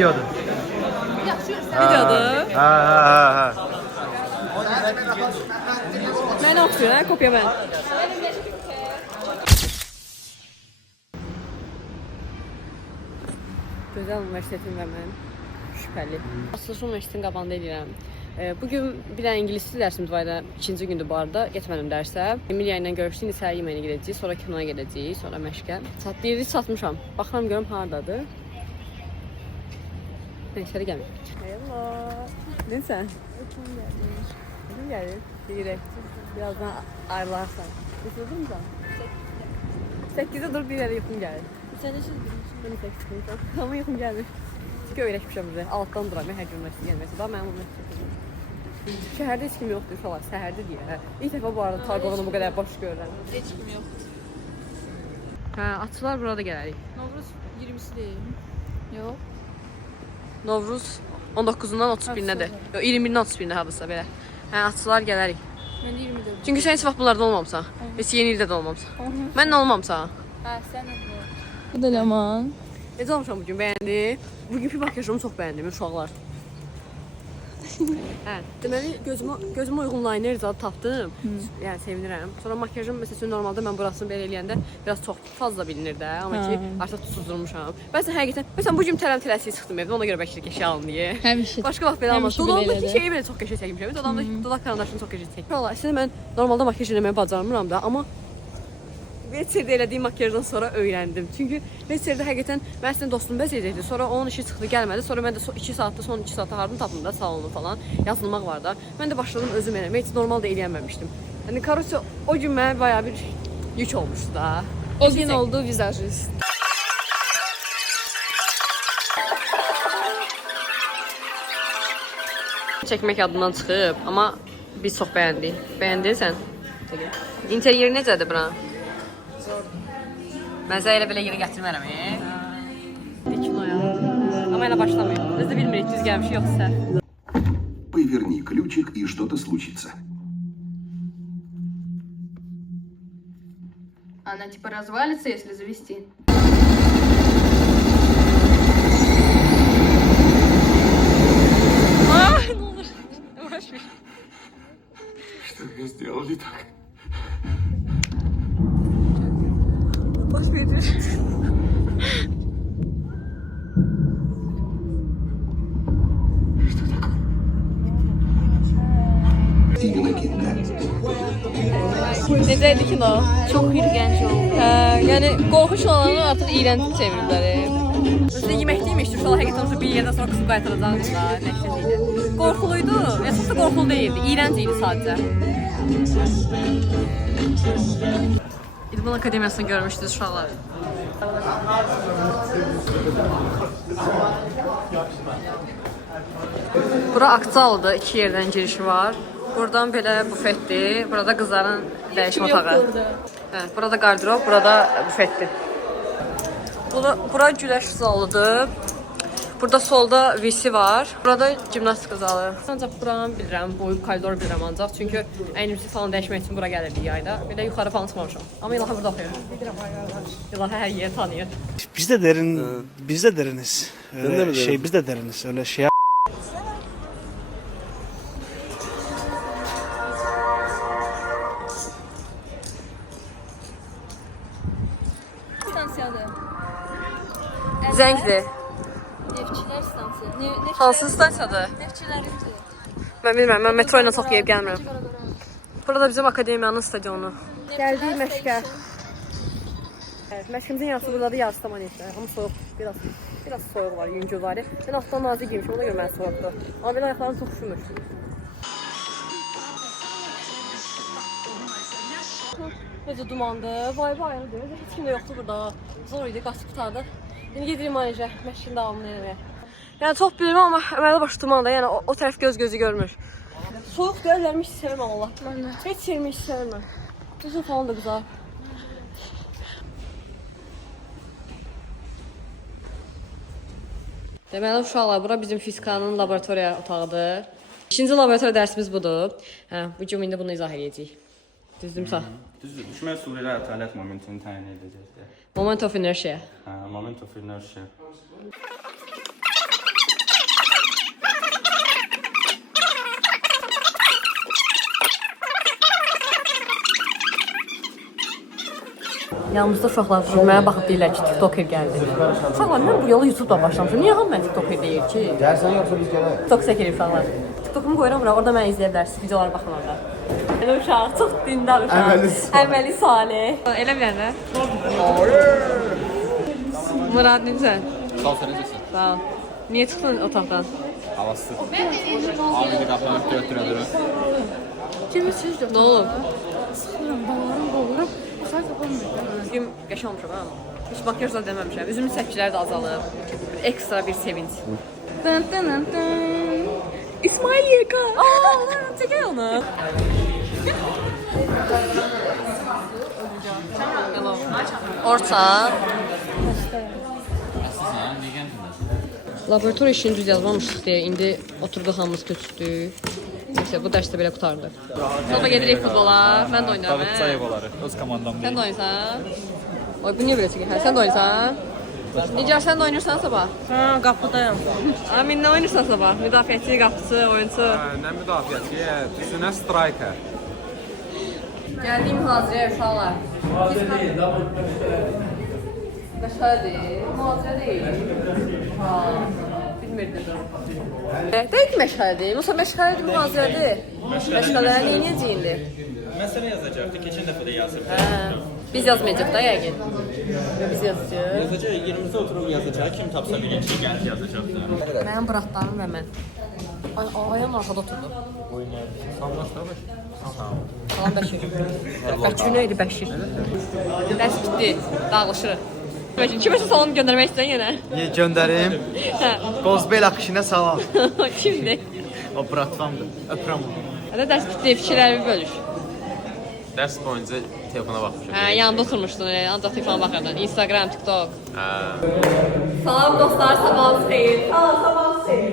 videodur. Videodur. Ha. Mən oturuyorum, kopya mən. Gözəl Universitetin və mən şübhəli. Açılış Universitetin qabağında edirəm. Bugün bir dənə ingilis dili dərsimiz var idi. İkinci gündür bu arada. Getmədim dərsə. Emilia ilə görüşdük. İndi səhər yeməyinə gedəcəyik, sonra kinoya gedəcəyik, sonra məşqə. Çatmışam. Baxıram görüm hardadır. Neyse gəlmir. Hello. Nəsən? Kim gəlir? Deyirək. Birazdan ayrılarsan. Isırdın mı sen? 8'de dur bir yere yuxum gəlir. Sən necə bilirsən? Mən 8'deyim. Amma yuxum gəlir. Çünki öyrəşmişəm bizə. Altdan duram hər gün məsələ gəlməsi. Daha mənim onu çəkəcəm. Şəhərdə heç kim yoxdur inşallah. Səhərdə deyə. İlk dəfə bu arada Tarqovunu bu qədər boş görürəm. Heç kim yoxdur. Hə, atçılar burada gələrik. Novruz 20'si deyil. Yox. Novruz 19-undan 31-nədir. Yox, 21-dən 31-nə hardasa belə. Hə, atçılar gələrik. Mən 20'də. Çünki sən heç vaxt bunlarda olmamısan. Heç yeni ildə də olmamısan. Mən nə olmamısan? Hə, sən olma. Bu da Leman. Necə olmuşam bugün, bəyəndi? Bugünkü makyajımı çox bəyəndim, uşaqlar. Hə, deməli gözümə uyğun liner zad tapdım. Yəni sevinirəm. Sonra makyajım məsələn normalda mən burasını belə eləyəndə biraz çox fazla bilinir də, amma ki artıq tutuzdurmuşam. Bəzən həqiqətən məsələn bu gün tələb-tələsik çıxdım evdə, ona görə bəlkə qəşəng alın deyə. Həmişə. Başqa vaxt belə almaz. Dodağımdakı şeyi belə çox qəşəng çəkmişəm. Dodağımdakı dodaq karandaşını çox qəşəng çəkmişəm. Valla əslində mən normalda makyaj eləməyi bacarmıram da, amma Veçerdə elədiyim makyajdan sonra öyrəndim. Çünki Veçerdə həqiqətən mən əslində dostum bəzəyəcəkdi. Sonra onun işi çıxdı, gəlmədi. Sonra mən də 2 saatda, son 2 saatda hardan tapdım da salonu falan. Yazılmaq var da. Mən də başladım özüm eləməyə. Heç normalda eləyənməmişdim. Yəni korrupsiya o gün mənə bayağı bir yük olmuşdu da. O gün oldu vizajist. Çəkmək adından çıxıb, amma biz çox bəyəndik. Bəyəndin sən? İnteryeri necədir buranın? Mən sənə elə belə yeri gətirmərəm, Kinoya. Amma elə başlamayın. Biz də bilmirik, düz gəlmişik, yoxsa səhv. Поверни ключик, и что-то случится. Она типа развалится, если завести. Ay, ne olur. Yavaş ver. Что я сделал не так? Boş verir. Иннокента. Necəydi kino? Çok hirgənc oldu. Yəni qorxuş olanı artıq iyrənci çeviriblər. Özdə yeməkliymiş, uşaqlar həqiqətən bir yerdən sonra qısıb qaytaracaqdı da, nəşəliydi. Qorxuluydu, çox da qorxulu deyildi, iyrənc idi sadəcə. İdman Akademiyasını görmüşdünüz uşaqlar. Bura aksaldır, 2 yerdən girişi var. Buradan belə bufetdir, burada qızların dəyişmə otağı. Hə, burada qardırop, burada bufetdir. Bura güləş zalıdır. Burada solda VC var. Burada gimnastika zalı. Ancaq buranı bilirəm, bu koridor bilirəm ancaq. Çünki əynimizi falan dəyişmək üçün bura gəlirdik yayda. Belə yuxarı falan çıxmamışam. Amma İlahi burada oxuyur. İlahi hər yeri tanıyır. Biz de deriniz. Öyle biz de deriniz. Öyle şey Stansiyadır. Zəngdir. Neftçilər stansiyası. Hansı stansiyadır? Neftçilərindir. Mən bilmirəm, mən metro ilə çox yeyib gəlmirəm. Burada bizim akademiyanın stadionu. Gəldik məşqə. Evet, məşqimizin yarısı buradadır, yarısı da manejdə. Amma soyuq, biraz soyuq var, yüngül var. Mən altdan nazik giymişim, ona görə mən soyuqdur. Amma belə ayaqlarım çox üşümür. Necə dumandır, vay ayrıdır. Heç kim də yoxdur burada. Zor idi, qaçıb qurtardı. İndi gedirik manejə, məşqin davamını eləməyə. Yəni çox bilirəm, amma əməli başı dumandır. Yəni o tərəf göz-gözü görmür. Soyuq gəlirlərimi hiç sevməm Allah. Heç şeyimi hiç sevməm. Üzüm falan da güzel. Deməli uşaqlar, bura bizim fizikanın laboratoriya otağıdır. 2-ci laboratoriya dərsimiz budur. Hə, bu gün indi bunu izah edəcəyik. Düzdürmsə? Düzdür. Düşmə üsulu ilə ətalət momentini təyin edəcəkdir. Moment of inertia. Moment of inertia. Yanımızda uşaqlar durur, mənə baxıb deyirlər ki, TikToker gəldi. Uşaqlar, mən bu yola YouTube-da başlamışam. Niyə hamı mən TikToker deyir ki? Gəlsən yoxsa biz gələk? TikTok çəkirik uşaqlar. TikTokumu qoyuram bura, orada məni izləyə bilərsiniz, videolara baxın orada. Elə uşaq, çox dindar uşaq. Əməli salih. Elə biləndə. Murad, necəsən? Sağ ol, sen necəsin? Sağ ol. Niyə çıxdın otaqdan? Havası. Abini qapıdan ötürə-ötürə. Nə olub? Bugün qəşəng olmuşam ha. Heç makyaj da deməmişəm. Üzümün səpkiləri də azalıb. Ekstra bir sevinç. Dın dın dın dın. İsmail Yeka. Aa, lan çəkək onu. Hello. Orta. Laborator işini düz yazmamışıq deyə indi oturduq hamımız köçdük. Neyse, bu dərsdə belə qutardı. Sonra gedirik futbola. Mən də oynayıram. David Sayevaları, öz komandam Sən deyil. də oynayırsan? Oy, bu niyə belə çəkir? Hə, sən də oynayırsan? Nigar, sən də oynayırsan sabah? Ha, qapıdayım. Amin, nə oynayırsan sabah? Müdafiəçi, qapıçı, oyunçu. Nə müdafiəçi, düzünə striker. Gəldiyim hazirə uşaqlar. Məşğələdir, mühazirə deyil. Ha, bilmirdim. Deyil məşğələdir, yoxsa məşğələdir, mühazirədir. Məşğələləri neynəyəcək indi? Məsələ yazacaqdı, keçən dəfə də yazıb. Biz yazmayacaq da yəqin. Biz yazacaq. Yazacaq, yerimizdə oturub yazacaq, kim tapsa birinci gəlib yazacaqdı. Mənim bıratlarım və mən. Ayağım arxada oturdu. Salam Bəşir. Bəşir nə idi Bəşir? Dərs bitdi, dağılışırıq. Kiməsə salam göndərmək istəyən yenə? Göndərim. Hə. Qozbel akışına salam. Kimdir? O bratvandır. Öpürəm onu. Hələ dərs bitdi, fikirlərimi bölüş. Dərs boyunca telefona baxmışam. Hə, yanında oturmuşdun, ancaq telefona baxırdın. Instagram, TikTok. Salam dostlar, sabahınız xeyir. Sabahınız xeyir.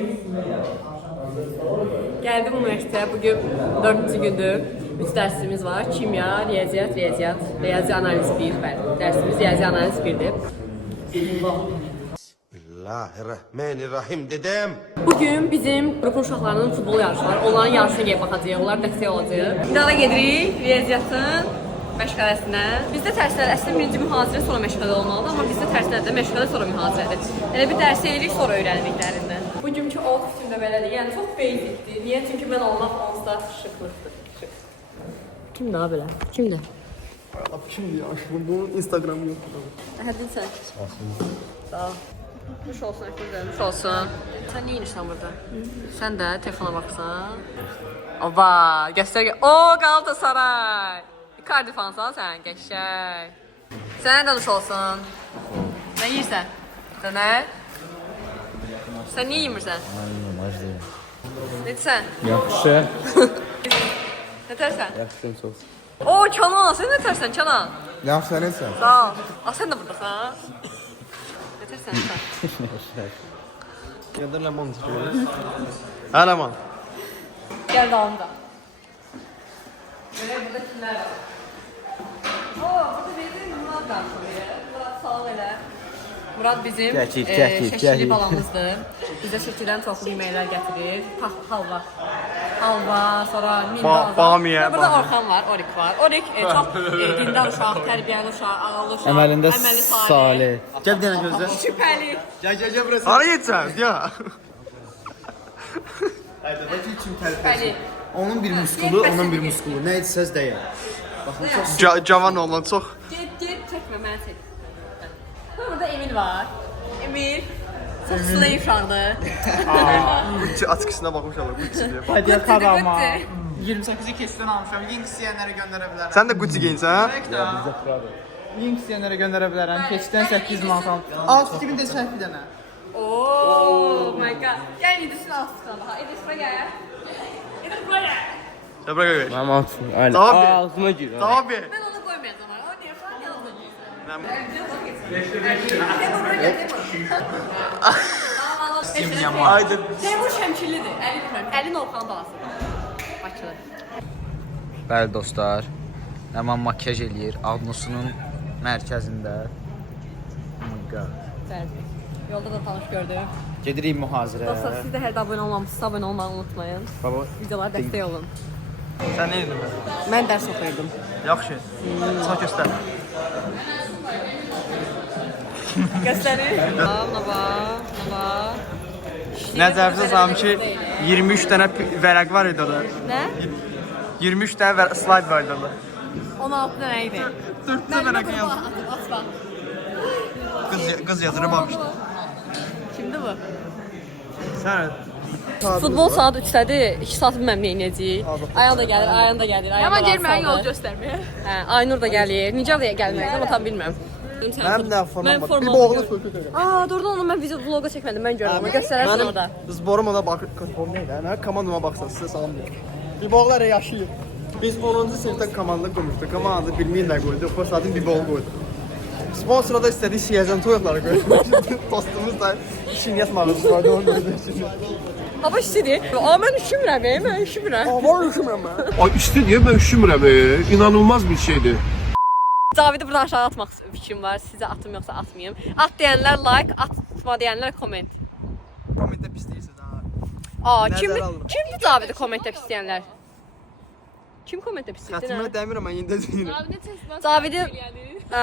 Gəldim üniversitəyə, bugün 4-cü gündür. 3 dərsimiz var. Kimya, riyaziyyat, riyazi analiz 1. Bəli, dərsimiz riyazi analiz 1-dir. Bismillahirrahmanirrahim dedem. Bugün bizim qrupun uşaqlarının futbol yarışı var. Onların yarışına gəlib baxacağıq, onlar dəstək olacaq. Bir daha da gedirik riyaziyyatın məşğələsinə. Bizdə tərslər əslində birinci mühazirə sonra məşğələ olmalıdır, amma bizdə tərslərdə məşğələ sonra mühazirədir. Elə bir dərs eləyirik, sonra öyrənildiklərindən. Bugünkü outfitim də belədir. Yəni çox basicdir. Niyə? Çünki mən olmaq onsuz da şıqlıqdır. Kimdir ha belə? Kimdir? Kimdir ya? Bunun Instagramı yoxdur. Əhədin sən. Sağ ol. Nuş olsun, əklizlərim. Nuş olsun. Sən niyə inirsən burada? Sən də telefona baxsan. Oba, göstər. O, Galatasaray. Icardi fansan sən, qəşəng. Sənə də nuş olsun. Nə yeyirsən? Sənə? Sən niyə yemirsən? Necəsən? Yaxşı. Nətərsən? Yaxşıyım çox. O, Kənan, sən nətərsən, Kənan? Yaxşı nəsən? Sağ ol. Sən də buradasan. Nətərsən sən? Yadır ləman çıxıyor. Hə ləman. Gəl dalımda. Görək burada kimlər var? O, burada bizim Murad qarşılıyor. Murad salam elə. Murad bizim şəkilli balamızdır. Bizə şəkildən çoxlu yeməklər gətirir. Halva. Halva, sonra mindaza. Bamiyə. Burada Orxan var, Orik var. Orik çox dindar uşaq, tərbiyəli uşaq, ağıllı uşaq. Əməlində əməli salih. Gəl bir dənə gözlə. Şübhəli. Gəl burası. Hara getsən? Ya. Aydadakı kim tərpəsin? Şübhəli. Onun bir muskulu, onun bir muskulu. Nə etsəz dəyə. Baxın çox cavan oğlan çox. Get, çəkmə, mənə çək. Burada Emil var. Emil. Çox slay uşaqdır. Gucci açıqsına baxmışam, Gucci deyə. Hadi karama. 28-i keçdən almışam. Link istəyənlərə göndərə bilərəm. Sən də Gucci geyinsən, hə? Link istəyənlərə göndərə bilərəm. Keçdən 8 manat almışam. 6 gün desək bir dənə. Oh my god. Gəl İdrisin alsın daha. İdris bura gəl. İdris bura gəl. Ya bırak öyle. Mənim alsın. Aynen. Tabii. Altıma gir. Tabii. Ben onu koymayacağım. O diyor şu an yanımda giysin. Aydın. Temur Şəmkirlidir. Əlin Orxan balası. Bakılı. Bəli dostlar. Həman makyaj eləyir Agnusunun mərkəzində. Bəli. Yolda da tanış gördüm. Gedirik mühazirəyə. Dostlar siz də hər də abunə olmamışsınız, abunə olmağı unutmayın. Baba, Videolara dəstək olun. Sən nə edin? Mən dərs oxuyurdum. Yaxşı. Sağ göstər. Göstərir. Nava. Nəzərinizə salım ki, 23 dənə vərəq var idi orada. Nə? 23 dənə slayd var idi orada. 16 dənə idi. 4 vərəq yazdı. Qız yazırı baxmışdı. Kimdir bu? Sən Futbol saat 3-dədir. 2 saat bilməm nə edəcəyik. Ayan da gəlir. Amma gəl mənə yol göstərməyə. Hə, Aynur da gəlir. Nicat da gəlməyəcək, amma tam bilmirəm. mənim də formam var. Bir formal boğulu videom. söküldü. Doğrudan onu mən video vloga çəkmədim. Mən görürəm. Amma göstərərsən Mənim orada. zborum ona baxır. Form neydi? Nə komandama baxsan sizə salam deyim. Bir boğlar yaşayır. Biz 10-cu sinifdə komanda qurmuşduq. Komanda bilməyin nə qoyduq. O saatın bir boğul qoyduq. Sponsora da istədik siyazan toyuqları qoyduq. Dostumuz da şinyət mağazası vardı onu qoyduq. Hava istidir. Mən üşümürəm. Var üşümürəm mən. Ay işte diye ben üşümürəm. İnanılmaz bir şeydi. Davidi buradan aşağı atmaq fikrim var. Sizə atım yoxsa atmayım. At deyənlər like, atma deyənlər comment. Kommentdə pis deyirsiniz ha. Kimdir Nəzərə alın. Davidi kommentdə pis deyənlər? Kim kommentdə pis Xətrimə deyir? dəmirəm mən indi deyirəm. Davidi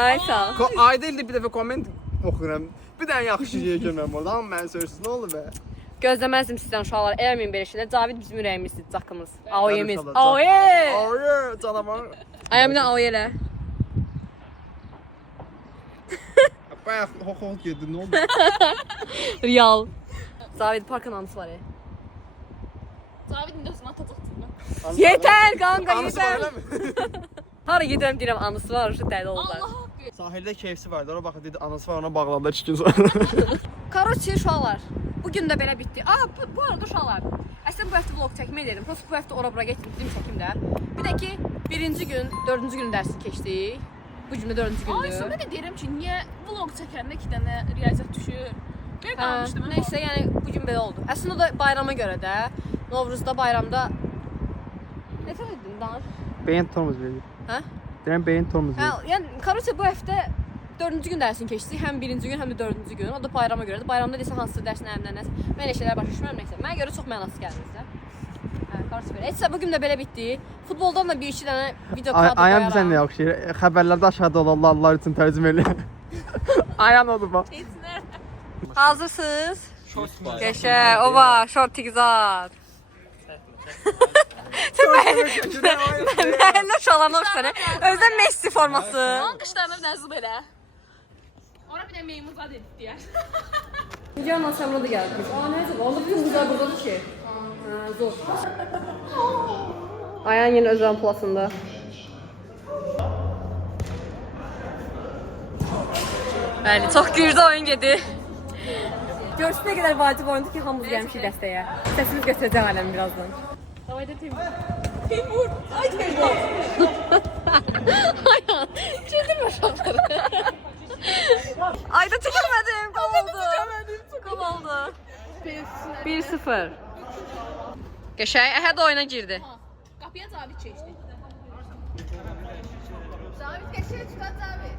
ay sağ ol. Ayda ildə bir dəfə komment oxuyuram. Bir dənə yaxşı şey görməm orada. Amma mən söylürsünüz, nə oldu be? Gözləməzdim sizdən uşaqlar. Eləməyin belə şeylər. David bizim ürəyimizdir, caqımız. Aoyemiz. inşallah. Aoye! Ay, canavar. Ayamına aoye elə. Bayaq hoxot yedi, nə oldu? Real. David parkın anısı var ya. Davidin özünü atacaqdır. Yetər qanqa, Anısı var yetər. eləmi? Hara gedirəm deyirəm anısı var, şu dəli oldular. Sahildə keyfsi vardı. Ora baxın dedi, anası var, ona bağladılar 2 gün sonra. Karoçi uşaqlar. Bugün də belə bitdi. Bu arada uşaqlar. Əslində bu həftə vlog çəkmək edirəm. Prosta bu həftə ora-bura getdim çəkim də. Bir də ki, 1-ci gün, 4-cü gün dərsi keçdik. Bu gün də 4-cü gündür. Ay, sonra da deyirəm ki, niyə vlog çəkəndə 2 dənə riyaziyyat düşür? Belə qalmışdım. Nəysə, yəni bu gün belə oldu. Əslində o da bayrama görə də, Novruzda, bayramda nə tər edin danış? Beyin tormuz verir. Hə? Deyirəm beyin tormuz Hə, yəni Karoçi bu həftə 4-cü gün dərsini keçdik. Həm 1-ci gün, həm də 4-cü gün. O da bayrama görədir. Bayramda desə hansı dərsin əmdən nəsə. Mən elə şeylər başa düşmürəm nəysə. Mənə görə çox mənasız gəldi bizə. Hə, Karoçi belə. Heç bu gün də belə bitdi. Futboldan da 1-2 dənə video kadr Ayan bizə nə oxşayır? Xəbərlərdə aşağıda olanlar üçün tərcümə elə. Ayan oldu bax. Hazırsınız? Qəşəng. Ova, şort tigzat. Sən mənə uşaqlarına oxşarı. Özdən Messi forması. Qışlarına bir nəzib elə. Ora bir də meymun zad edib deyər. Videonun akşamına da gəldik. Nəyəcək? Onda bizim qızlar buradadır ki. Zor. Ayan yenə öz amplasında. Bəli, çox güclü oyun gedir. Görsün nə qədər vacib oyundur ki, hamımız gəlmişik dəstəyə. Səsimiz götürəcək aləm birazdan. Davayda Teymur. Ay Teymur. Ayan, çirdim uşaqları. Ayda çəkilmədim, qol oldu. Qol oldu. 1-0. Qəşəng, Əhəd oyuna girdi. Qapıya David keçdi. David geçiyor, tutar David.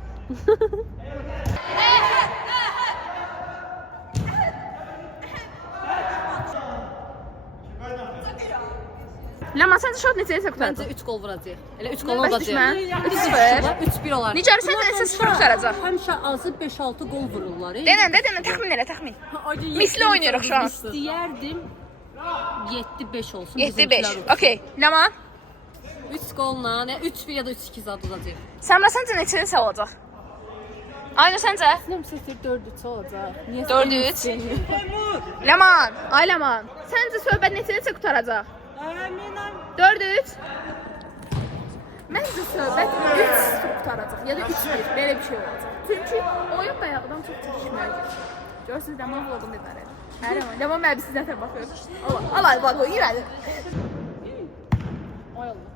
Ləman, səncə şort neçəyə qutaracaq? Məncə 3 gol vuracaq. Elə 3 gol olacaq. 3-1 olar. Necə səncə nəsə 0 qutaracaq? Həmişə azı 5-6 gol vururlar. Denən, təxmin elə, təxmin. Misli oynayırıq şu an. İstəyərdim 7-5 olsun. 7-5. Okey. Ləman, 3 golla, 3-1 ya da 3-2 zad olacaq. Səmra səncə neçəyə olacaq? Aynur səncə? Bilmirəm, 4-3 olacaq. 4-3. Ləman, ay Ləman. Səncə söhbət neçəyə qutaracaq? 4-3. Məncə söhbət 3-0 qutaracaq ya da 3-1, belə bir şey olacaq. Çünki oyun bayaqdan çox çəkişməlidir. Görürsünüz, Ləman vloqunda idarə edir. Hər zaman, Ləman mənim sizə nətər baxır. Allah, bak o, irəli. Ay Allah.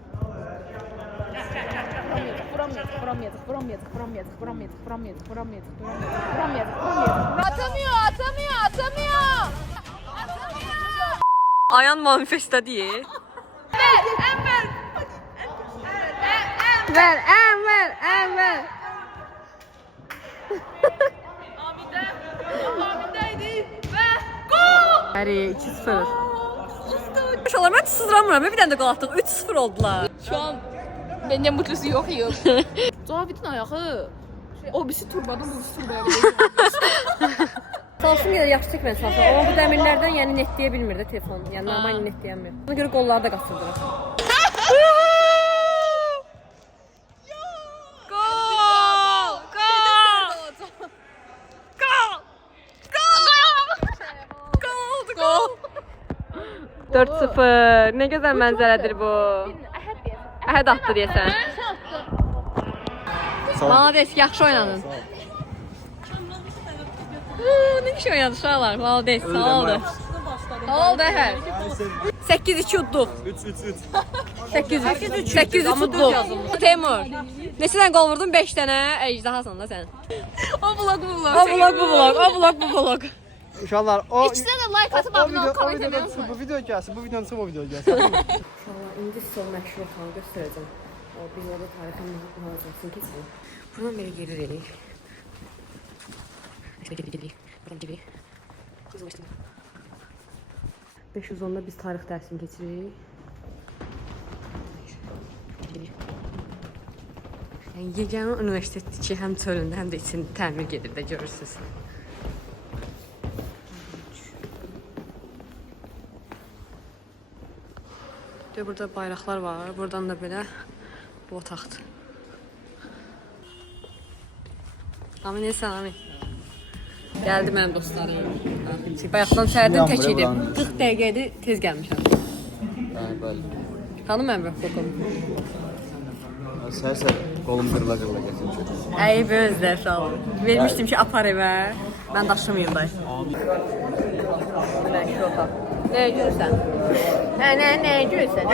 Vuramıyorduk. Atamıyor. Ayan manifestdə deyir. Ver. Enver. Bəli, 2-0. Maşallah, mən sızramıram. Bir dənə də qol atdıq. 3-0 oldular. Şu an benden mutlusu yok. David'in ayağı O birisi turbadan, bu birisi turbaya gelir. Samsung ya da yaxşı çəkmədi Samsung. Amma bu dəmirlərdən yəni netləyə bilmir də telefon. Yəni normal netləyəmir. Ona görə qolları da qaçırdılar. Gol! Gol! Gol! 4-0. Nə gözəl mənzərədir bu. Əhəd attı deyəsən. Malades, yaxşı oynadın. Ne kişi oynadı uşaqlar? Malades, sağ oldu. Sağ oldu Əhəd. 8-2 udduq. 3-3. 8-3 udduq. Teymur, neçədən qol vurdun? 5 dənə. Əcdahasan da sən. O vlog bu vlog. Uşaqlar o İkisine de like atıp abone ol, comment edin. bu video gəlsin, bu videonun son video gəlsin. İnşallah indi sizə o məşhur otağı göstərəcəm. O biz orada tarixin mühazirəsini keçirik. Buradan belə gelirik. Gelirik. Buradan gelirik. 510'da biz tarix dərsini keçirik. Yəni yeganə universitetdir ki, həm çölündə, həm də içində təmir gedir də görürsünüz. Burada bayraqlar var. Buradan da belə bu otaqdır. Amin Esən, amin. Gəldi mənim dostlarım. Bayaqdan səhərdən tək idim. 40 dəqiqədir tez gəlmişəm. Xanım Əmrah Qokum. Səhər qolum qırıla gətirmişəm. Əyib özlər sağ olun. Vermişdim ki, apar evə. Mən daşımayım da. Məşhur otaq. Nə gülürsən? Nə gülürsən? Nə gülürsən?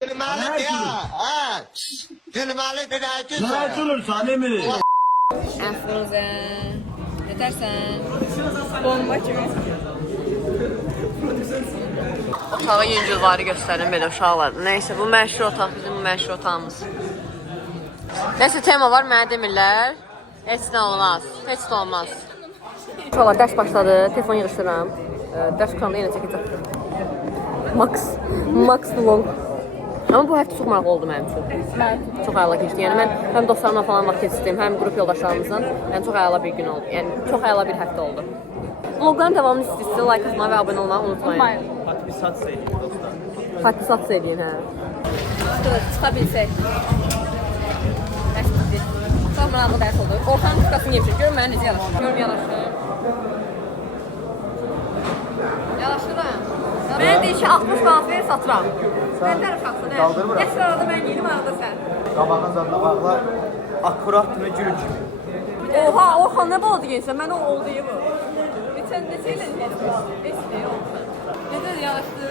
Gülmeli ya. Ha. Gülmeli bir daha gülme. Əfruzə. Yetərsən. Bomba kimi. Otağı yüngülvari göstərin belə uşaqlar. Nəysə, bu məşhur otaq, bizim bu məşhur otağımız. Nəsə tema var, mənə demirlər. Heç nə olmaz, heç nə olmaz. Uşaqlar, dərs başladı, telefon yığışdırıram. Dərs kanalda yenə çəkəcəm. Max vlog. Amma bu həftə çox maraqlı oldu mənim üçün. Çox əla keçdi. Yəni mən həm dostlarımla falan vaxt keçirdim, həm qrup yoldaşlarımızla. Yəni çox əla bir gün oldu. Yəni çox əla bir həftə oldu. Vlogların davamını istəyirsə like atmağı və abunə olmağı unutmayın. Fatih edin, hə. Çıxa bilsək. Dərs bitti. Çox maraqlı dərs oldu. Orxanın tutkasını yemişim. Görün mənə necə yaraşır. Görün yaraşır. Yaraşıram. Mən deyir ki, 60 bal verir, satıram. Məndən uşaqsın, hə? Gətir arada mən yenim, arada sən. Qabağın zadına bağlar, akkuratdır və gülün kimi. Oha, Orxan nə baladı gençsən? Mən o oldu bu. Neçə ilə yedim? Esli oldu. Necə yaraşdı?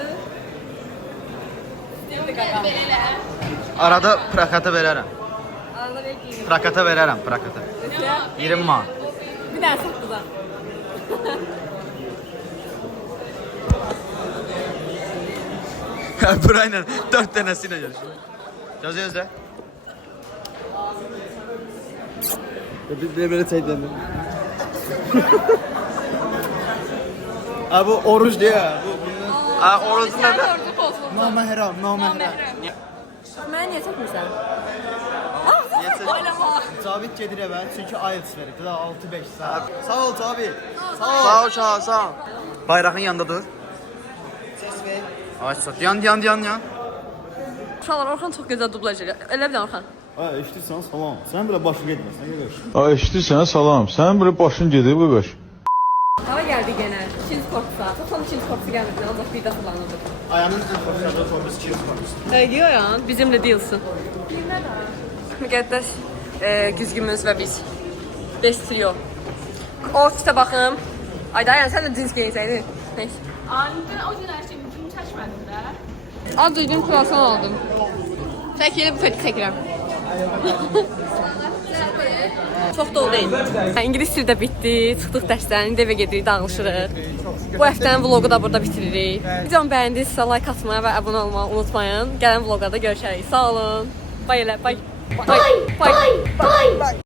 Arada prakata verərəm. Arada ver giyim. Prakata verərəm, prakata. 20 man. Bir dənə satdı da. Burayla 4 dənəsi ilə görüşürük. Gözlə. Belə çəkdəndim. Bu oruç deyə. Orucu nədir? Naməhrəm. Mənə niyə çəkmirsən? Cavit gedir evə, çünki IELTS verir. Daha 6-5 saat. Sağ ol Cavit. Sağ ol, sağ ol. Bayrağın yanında dur. Ses ver. Aç sat. Yan. Uşaqlar, Orxan çox gözəl dublaj edir. Elə bilən Orxan. Eşidirsən, salam. Sən belə başın getməsən, görüş. Eşidirsən, salam. Sənin belə başın gedir, qardaş. Hava gəldi yenə. 2-ci korpusa. Tam 2-ci korpusa gəlmədi. Allah bir də kullanıldı. Ayağının ən xoşladığı otobüs 200 korpus. Diyor ya, bizimle değilsin. Müqəddəs güzgümüz və biz. Best trio. Ofiste baxım. Ay dayan, sən də cins geyinсəydin. Neyse. Aniden o gün her şeyi mümkün çəkmədim də. Az duydum, kruasan aldım. Çəkilib bu feti çəkirəm. Çox dolu deyil. İngilis dili də bitdi, çıxdıq dərsdən, indi evə gedirik, dağılışırıq. Bu həftənin vlogu da burada bitiririk. Videomu bəyəndinizsə like atmağı və abunə olmağı unutmayın. Gələn vlogda görüşərik. Sağ olun. Bay elə, bay.